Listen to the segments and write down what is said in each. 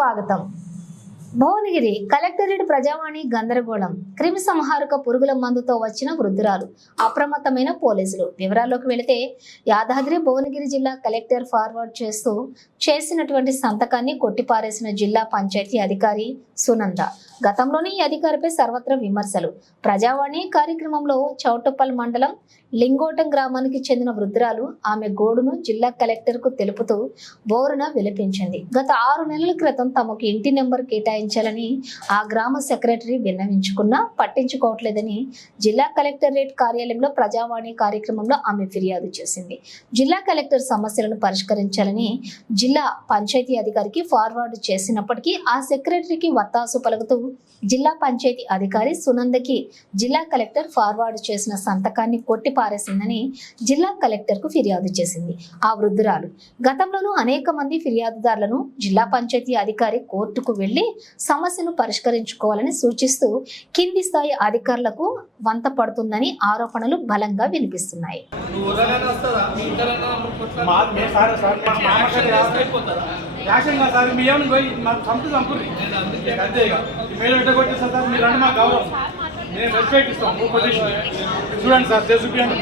స్వాగతం. భువనగిరి కలెక్టరేట్ ప్రజావాణి గందరగోళం. క్రిమి సంహారక పురుగుల మందుతో వచ్చిన వృద్ధురాలు, అప్రమత్తమైన పోలీసులు. వివరాల్లోకి వెళితే యాదాద్రి భువనగిరి జిల్లా కలెక్టర్ ఫార్వర్డ్ చేసినటువంటి సంతకాన్ని కొట్టిపారేసిన జిల్లా పంచాయతీ అధికారి సునంద. గతంలోని ఈ అధికారిపై సర్వత్రా విమర్శలు. ప్రజావాణి కార్యక్రమంలో చౌటుప్పల్ మండలం లింగోటం గ్రామానికి చెందిన వృద్ధురాలు ఆమె గోడును జిల్లా కలెక్టర్ కు తెలుపుతూ బోరున విలపించింది. గత 6 నెలల క్రితం తమకు ఇంటి నెంబర్ కేటాయించాలని ఆ గ్రామ సెక్రటరీ విన్నవించుకున్నా పట్టించుకోవట్లేదని జిల్లా కలెక్టరేట్ కార్యాలయంలో ప్రజావాణి కార్యక్రమంలో ఆమె ఫిర్యాదు చేసింది. జిల్లా కలెక్టర్ సమస్యలను పరిష్కరించాలని జిల్లా పంచాయతీ అధికారికి ఫార్వర్డ్ చేసినప్పటికీ ఆ సెక్రటరీకి వత్తాసు పలుకుతూ జిల్లా పంచాయతీ అధికారి సునందకి జిల్లా కలెక్టర్ ఫార్వర్డ్ చేసిన సంతకాన్ని కొట్టి పారేసిందని జిల్లా కలెక్టర్ కు ఫిర్యాదు చేసింది. ఆ వృద్ధురాలు గతంలోనూ అనేక మంది ఫిర్యాదుదారులను జిల్లా పంచాయతీ అధికారి కోర్టుకు వెళ్లి సమస్యను పరిష్కరించుకోవాలని సూచిస్తూ కింది స్థాయి అధికారులకు వంత పడుతుందని ఆరోపణలు బలంగా వినిపిస్తున్నాయి. నేను రెస్పెక్ట్ ఇస్తాను. చూడండి సార్, చూపించండి.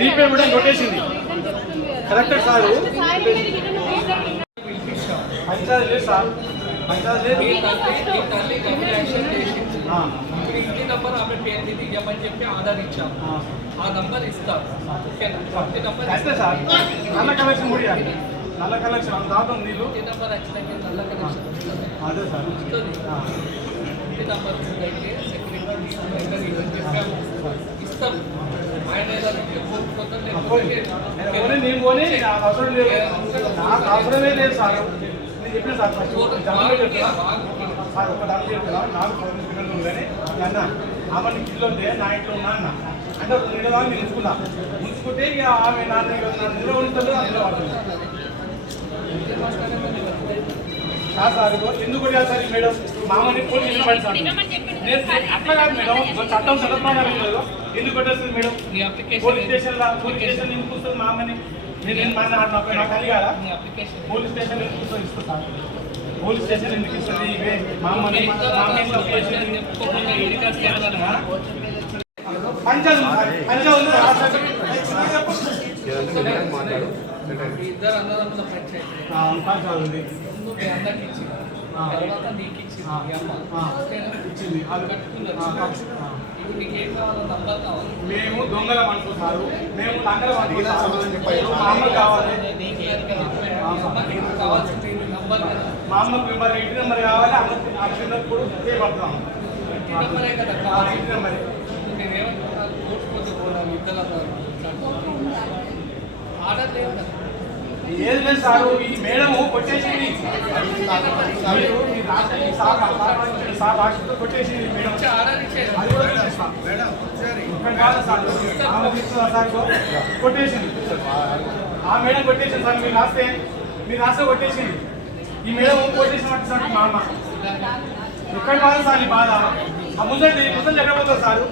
దీపే కూడా కొట్టేసింది కరెక్టర్ సార్. పంచాయతీ లేదు సార్, పంచాయతీ లేదు. ఇంటి నంబర్ ఆమె పేరు మీద ఇవ్వమని చెప్పి ఆధార్ ఇచ్చాము. ఆ నంబర్ ఇస్తారు. అంతే సార్. నల్ల కలెక్షన్ కూడా నల్ల కలెక్షన్ దాంట్లో నీళ్ళు ఇంటి నంబర్ వచ్చినాక నల్ల కలెక్షన్ అదే సార్ వస్తుంది. ఇంటి నంబర్ అయితే సెక్రటరీ ఇస్తాం. ఆయన నేను కొని నాకు అవసరం లేదు, నాకు అవసరమే లేదు సార్. నేను చెప్పిన సార్ ఫస్ట్ సార్ ఒక దాంట్లో చెప్తున్నా. నాకు 10 పిల్లలు ఉందని అన్న ఆమె ఇల్లు ఉంటే నా ఇంట్లో ఉన్నా అన్న అంటే ఒక 2 దాకా నేను ఉంచుకున్నా. ఉంచుకుంటే ఇక ఆమె నాన్న నిల్వ ఉంటుందో అందులో పడుతుంది సార్. ఎందుకు కొట్టాలి సార్ మేడం? మామని పోలీసు నిలబడి సార్ అట్లా కాదు మేడం, చట్టం చట్టప్రకారం లేదు. ఎందుకు కొట్టేస్తుంది మేడం? పోలీస్ స్టేషన్ ఎందుకు వస్తుంది మామని? నేను నా తల్లి కదా. పోలీస్ స్టేషన్ ఎందుకు ఇస్తుంది సార్? పోలీస్ స్టేషన్ ఎందుకు ఇస్తుంది? మామని ఇద్దరు అన్నదమ్ముల పంచాయతీ మీ అందరికి ఇచ్చింది, తర్వాత నీకు ఇచ్చింది. ఇచ్చింది కట్టుకున్నారు. ఇప్పుడు నీకు ఏం కావాలో నంబర్ కావాలి. మేము దొంగలం అనుకుంటున్నారు, మేము తంగలం కావాలి. నీకు కావాల్సింది నంబర్ కదా. మా అమ్మకు నెంబర్, ఇంటి నెంబర్ కావాలి. అమ్మకు చేయబడతాం. ఇంటి నెంబరే కదా కావాలి. ఇంటి నెంబరే. నేనేమంటున్నాను, కోర్టుకు పోవడం ఇద్దరు ఆర్డర్ లేవు కదా. ఏది లేదు సార్, ఈ మేడం కొట్టేసింది. కొట్టేసింది మేడం. ఆర్డర్ ఇచ్చేది అది కూడా కాదు సార్, కొట్టేసింది. ఆ మేడం కొట్టేసింది సార్. మీరు రాస్తే కొట్టేసింది. ఈ మేడం కొట్టేసినట్టు సార్ మా అమ్మ. ఎక్కడ కాదు సార్ ఈ బాధ. ఆ ముసలి ఎక్కడ పోతుంది సార్?